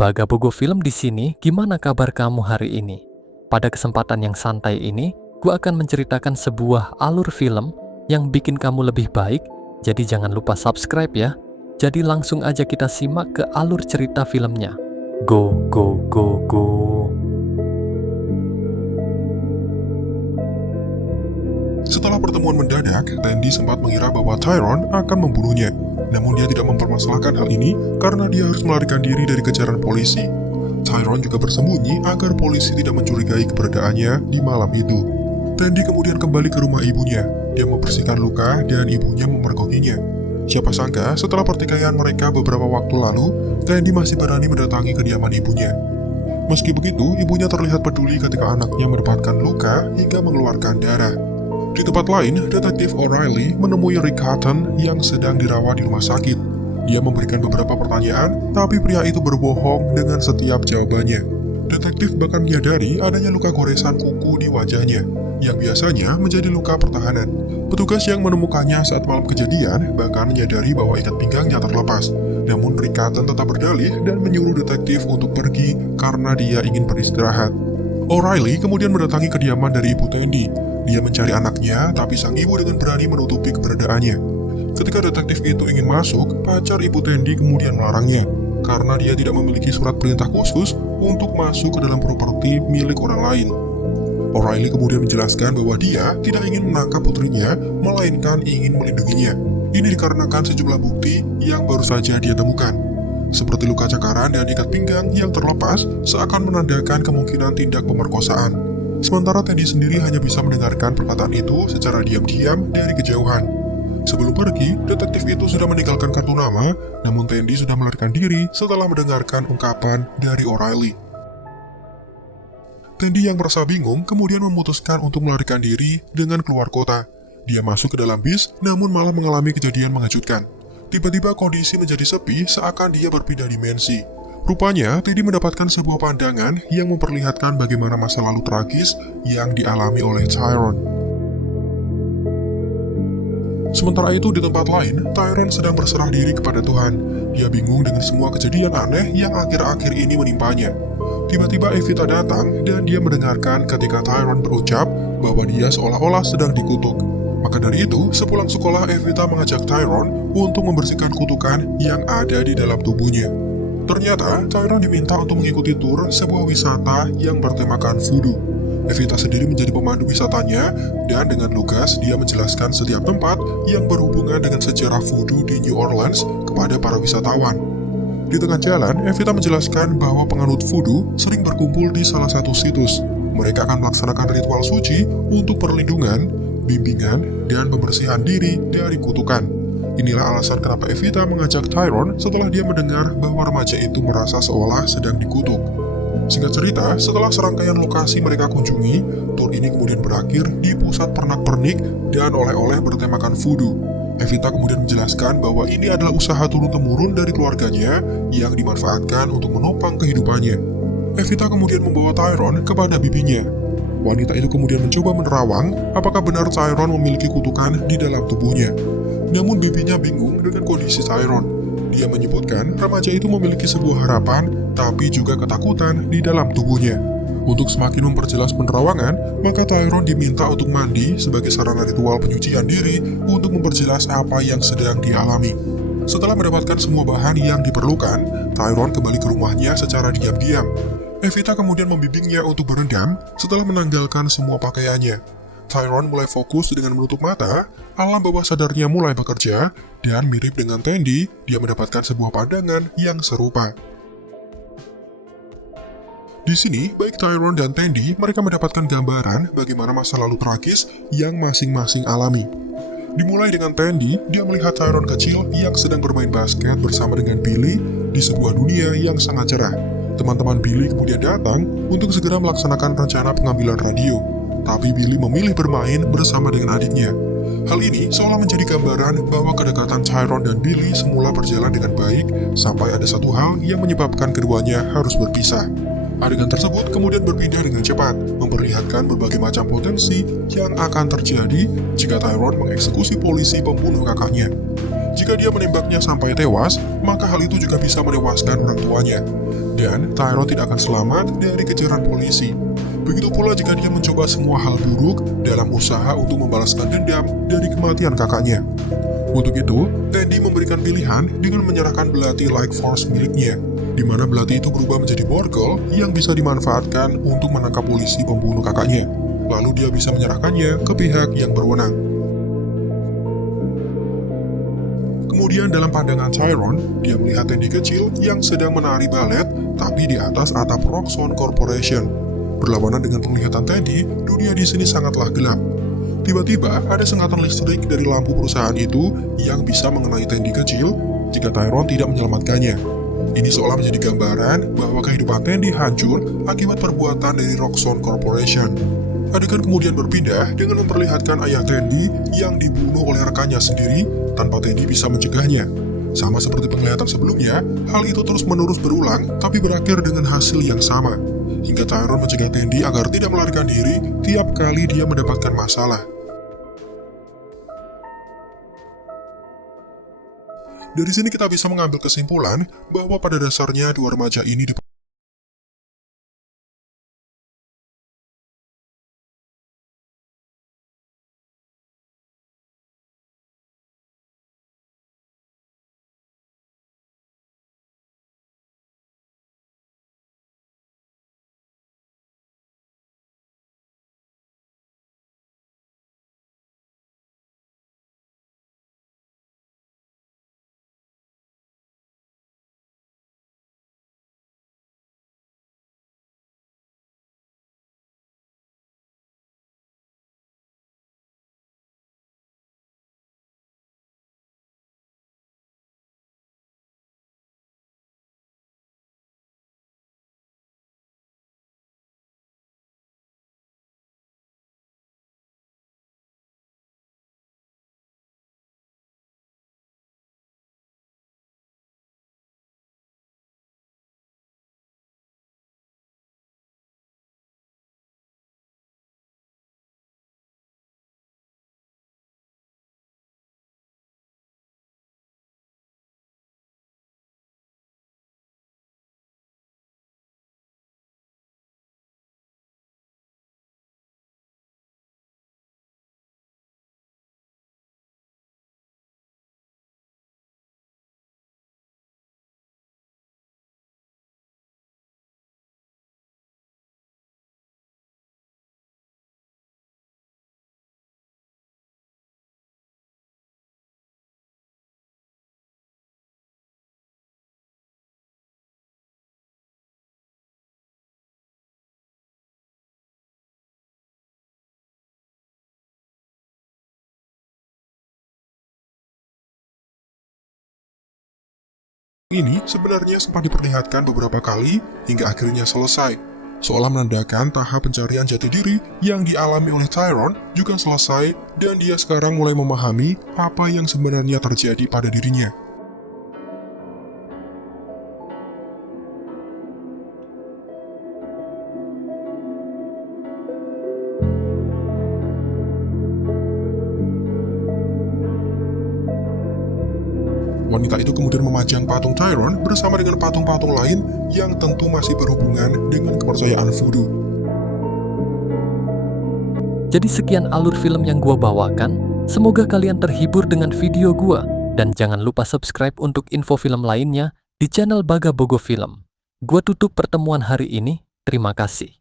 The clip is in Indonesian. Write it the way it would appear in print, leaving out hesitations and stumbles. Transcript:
Bagabogo Film di sini, gimana kabar kamu hari ini? Pada kesempatan yang santai ini, gue akan menceritakan sebuah alur film yang bikin kamu lebih baik, jadi jangan lupa subscribe ya. Jadi langsung aja kita simak ke alur cerita filmnya. Go, go, go, go. Setelah pertemuan mendadak, Tandy sempat mengira bahwa Tyrone akan membunuhnya. Namun dia tidak mempermasalahkan hal ini karena dia harus melarikan diri dari kejaran polisi. Tyrone juga bersembunyi agar polisi tidak mencurigai keberadaannya di malam itu. Tandy kemudian kembali ke rumah ibunya. Dia membersihkan luka dan ibunya memergokinya. Siapa sangka setelah pertikaian mereka beberapa waktu lalu, Tandy masih berani mendatangi kediaman ibunya. Meski begitu, ibunya terlihat peduli ketika anaknya mendapatkan luka hingga mengeluarkan darah. Di tempat lain, detektif O'Reilly menemui Rick Hutton yang sedang dirawat di rumah sakit. Dia memberikan beberapa pertanyaan, tapi pria itu berbohong dengan setiap jawabannya. Detektif bahkan menyadari adanya luka goresan kuku di wajahnya, yang biasanya menjadi luka pertahanan. Petugas yang menemukannya saat malam kejadian bahkan menyadari bahwa ikat pinggangnya terlepas. Namun Rick Hutton tetap berdalih dan menyuruh detektif untuk pergi karena dia ingin beristirahat. O'Reilly kemudian mendatangi kediaman dari ibu Tandy. Dia mencari anaknya, tapi sang ibu dengan berani menutupi keberadaannya. Ketika detektif itu ingin masuk, pacar ibu Tandy kemudian melarangnya, karena dia tidak memiliki surat perintah khusus untuk masuk ke dalam properti milik orang lain. O'Reilly kemudian menjelaskan bahwa dia tidak ingin menangkap putrinya, melainkan ingin melindunginya. Ini dikarenakan sejumlah bukti yang baru saja dia temukan, seperti luka cakaran dan ikat pinggang yang terlepas seakan menandakan kemungkinan tindak pemerkosaan. Sementara Tandy sendiri hanya bisa mendengarkan perkataan itu secara diam-diam dari kejauhan. Sebelum pergi, detektif itu sudah meninggalkan kartu nama, namun Tandy sudah melarikan diri setelah mendengarkan ungkapan dari O'Reilly. Tandy yang merasa bingung kemudian memutuskan untuk melarikan diri dengan keluar kota. Dia masuk ke dalam bis, namun malah mengalami kejadian mengejutkan. Tiba-tiba kondisi menjadi sepi seakan dia berpindah dimensi. Rupanya, Tandy mendapatkan sebuah pandangan yang memperlihatkan bagaimana masa lalu tragis yang dialami oleh Tyrone. Sementara itu di tempat lain, Tyrone sedang berserah diri kepada Tuhan. Dia bingung dengan semua kejadian aneh yang akhir-akhir ini menimpanya. Tiba-tiba Evita datang dan dia mendengarkan ketika Tyrone berucap bahwa dia seolah-olah sedang dikutuk. Maka dari itu, sepulang sekolah Evita mengajak Tyrone untuk membersihkan kutukan yang ada di dalam tubuhnya. Ternyata, Tyrone diminta untuk mengikuti tur sebuah wisata yang bertemakan voodoo. Evita sendiri menjadi pemandu wisatanya, dan dengan lugas dia menjelaskan setiap tempat yang berhubungan dengan sejarah voodoo di New Orleans kepada para wisatawan. Di tengah jalan, Evita menjelaskan bahwa penganut voodoo sering berkumpul di salah satu situs. Mereka akan melaksanakan ritual suci untuk perlindungan, bimbingan, dan pembersihan diri dari kutukan. Inilah alasan kenapa Evita mengajak Tyrone setelah dia mendengar bahwa remaja itu merasa seolah sedang dikutuk. Singkat cerita, setelah serangkaian lokasi mereka kunjungi, tur ini kemudian berakhir di pusat pernak-pernik dan oleh-oleh bertemakan voodoo. Evita kemudian menjelaskan bahwa ini adalah usaha turun-temurun dari keluarganya yang dimanfaatkan untuk menopang kehidupannya. Evita kemudian membawa Tyrone kepada bibinya. Wanita itu kemudian mencoba menerawang apakah benar Tyrone memiliki kutukan di dalam tubuhnya. Namun bibinya bingung dengan kondisi Tyrone. Dia menyebutkan remaja itu memiliki sebuah harapan, tapi juga ketakutan di dalam tubuhnya. Untuk semakin memperjelas penerawangan, maka Tyrone diminta untuk mandi sebagai sarana ritual penyucian diri untuk memperjelas apa yang sedang dialami. Setelah mendapatkan semua bahan yang diperlukan, Tyrone kembali ke rumahnya secara diam-diam. Evita kemudian membimbingnya untuk berendam setelah menanggalkan semua pakaiannya. Tyrone mulai fokus dengan menutup mata, alam bawah sadarnya mulai bekerja, dan mirip dengan Tandy, dia mendapatkan sebuah pandangan yang serupa. Di sini, baik Tyrone dan Tandy, mereka mendapatkan gambaran bagaimana masa lalu tragis yang masing-masing alami. Dimulai dengan Tandy, dia melihat Tyrone kecil yang sedang bermain basket bersama dengan Billy di sebuah dunia yang sangat cerah. Teman-teman Billy kemudian datang untuk segera melaksanakan rencana pengambilan radio. Tapi Billy memilih bermain bersama dengan adiknya. Hal ini seolah menjadi gambaran bahwa kedekatan Tyrone dan Billy semula berjalan dengan baik sampai ada satu hal yang menyebabkan keduanya harus berpisah. Adegan tersebut kemudian berpindah dengan cepat, memperlihatkan berbagai macam potensi yang akan terjadi jika Tyrone mengeksekusi polisi pembunuh kakaknya. Jika dia menembaknya sampai tewas, maka hal itu juga bisa menewaskan orang tuanya. Dan Tyrone tidak akan selamat dari kejaran polisi. Begitu pula jika dia mencoba semua hal buruk dalam usaha untuk membalaskan dendam dari kematian kakaknya. Untuk itu, Tandy memberikan pilihan dengan menyerahkan belati Light Force miliknya, di mana belati itu berubah menjadi borgol yang bisa dimanfaatkan untuk menangkap polisi pembunuh kakaknya. Lalu dia bisa menyerahkannya ke pihak yang berwenang. Kemudian dalam pandangan Tyrone, dia melihat Tandy kecil yang sedang menari balet, tapi di atas atap Roxxon Corporation. Berlawanan dengan penglihatan Tandy, dunia di sini sangatlah gelap. Tiba-tiba ada sengatan listrik dari lampu perusahaan itu yang bisa mengenai Tandy kecil jika Tyrone tidak menyelamatkannya. Ini seolah menjadi gambaran bahwa kehidupan Tandy hancur akibat perbuatan dari Roxxon Corporation. Adegan kemudian berpindah dengan memperlihatkan ayah Tandy yang dibunuh oleh rekannya sendiri tanpa Tandy bisa mencegahnya. Sama seperti penglihatan sebelumnya, hal itu terus-menerus berulang tapi berakhir dengan hasil yang sama. Hingga Tyrone mencegah Tandy agar tidak melarikan diri tiap kali dia mendapatkan masalah. Dari sini kita bisa mengambil kesimpulan bahwa pada dasarnya dua remaja ini ini sebenarnya sempat diperlihatkan beberapa kali hingga akhirnya selesai, seolah menandakan tahap pencarian jati diri yang dialami oleh Tyrone juga selesai dan dia sekarang mulai memahami apa yang sebenarnya terjadi pada dirinya. Wanita itu kemudian memajang patung Tyrone bersama dengan patung-patung lain yang tentu masih berhubungan dengan kepercayaan voodoo. Jadi sekian alur film yang gua bawakan. Semoga kalian terhibur dengan video gua. Dan jangan lupa subscribe untuk info film lainnya di channel Baga Bogo Film. Gua tutup pertemuan hari ini. Terima kasih.